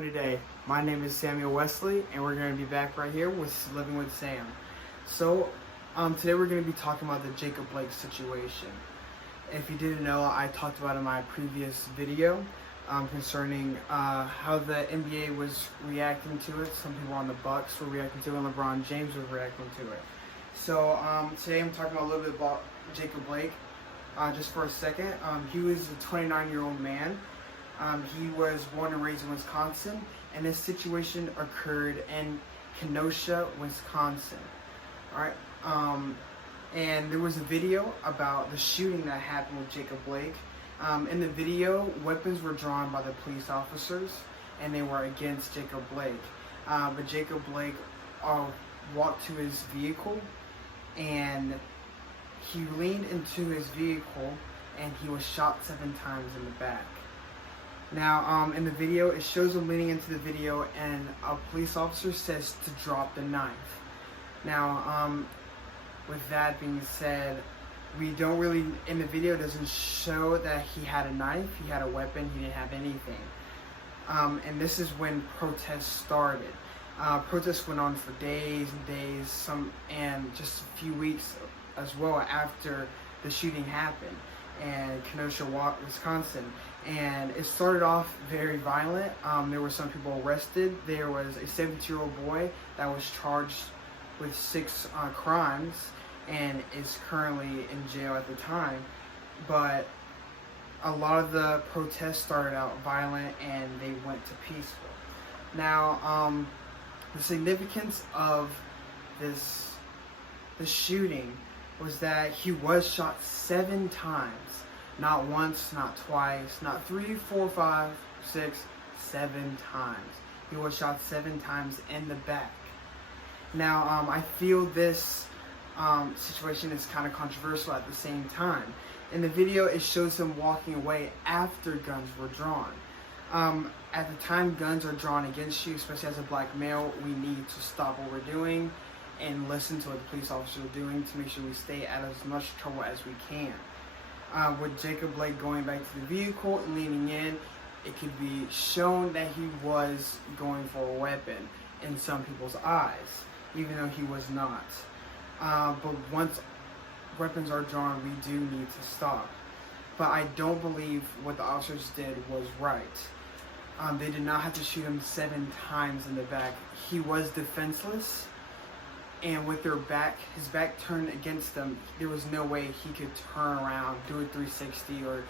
doing today? My name is Samuel Wesley, and we're going to be back right here with Living with Sam. So, today we're going to be talking about the Jacob Blake situation. If you didn't know, I talked about in my previous video concerning how the NBA was reacting to it. Some people on the Bucks were reacting to it, and LeBron James was reacting to it. So, today I'm talking about a little bit about Jacob Blake. Just for a second, he was a 29-year-old man. He was born and raised in Wisconsin, and this situation occurred in Kenosha, Wisconsin. Alright, and there was a video about the shooting that happened with Jacob Blake. In the video, weapons were drawn by the police officers, and they were against Jacob Blake. But Jacob Blake walked to his vehicle, and he leaned into his vehicle, and he was shot 7 times in the back. Now, in the video, it shows him leaning into the video, and a police officer says to drop the knife. Now, with that being said, we don't really, in the video, it doesn't show that he had a knife, he had a weapon, he didn't have anything. And this is when protests started. Protests went on for days and days, and just a few weeks as well after the shooting happened in Kenosha, Wisconsin. And it started off very violent. There were some people arrested. There was a 17-year-old boy that was charged with 6 crimes and is currently in jail at the time. But a lot of the protests started out violent and they went to peaceful. Now, the significance of this shooting was that he was shot 7 times. Not once, not twice, not 3, 4, 5, 6, 7 times. He was shot 7 times in the back. Now, I feel this situation is kind of controversial at the same time. In the video, it shows him walking away after guns were drawn. At the time guns are drawn against you, especially as a black male, we need to stop what we're doing and listen to what the police officers are doing to make sure we stay out of as much trouble as we can. With Jacob Blake going back to the vehicle and leaning in, it could be shown that he was going for a weapon in some people's eyes, even though he was not. But once weapons are drawn, we do need to stop. But I don't believe what the officers did was right. They did not have to shoot him 7 times in the back. He was defenseless, and with his back turned against them, there was no way he could turn around, do a 360, or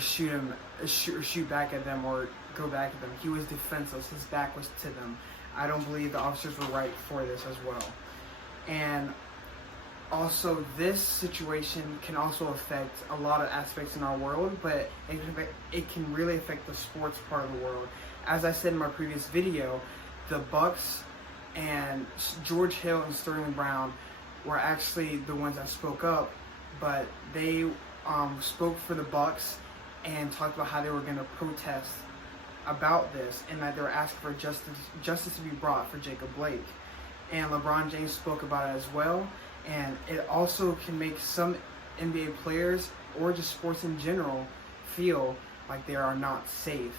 shoot back at them, or go back at them. He was defenseless. His back was to them. I don't believe the officers were right for this as well. And also, this situation can also affect a lot of aspects in our world, but it can really affect the sports part of the world. As I said in my previous video, the Bucks and George Hill and Sterling Brown were actually the ones that spoke up, but they spoke for the Bucks and talked about how they were going to protest about this, and that they were asking for justice to be brought for Jacob Blake. And LeBron James spoke about it as well, and it also can make some NBA players, or just sports in general, feel like they are not safe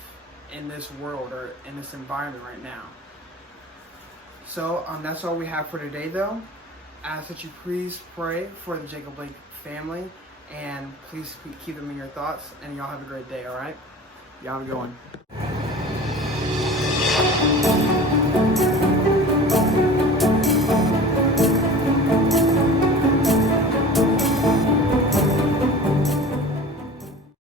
in this world or in this environment right now. So that's all we have for today, though. I ask that you please pray for the Jacob Blake family, and please keep them in your thoughts, and y'all have a great day, alright? Y'all have a good one.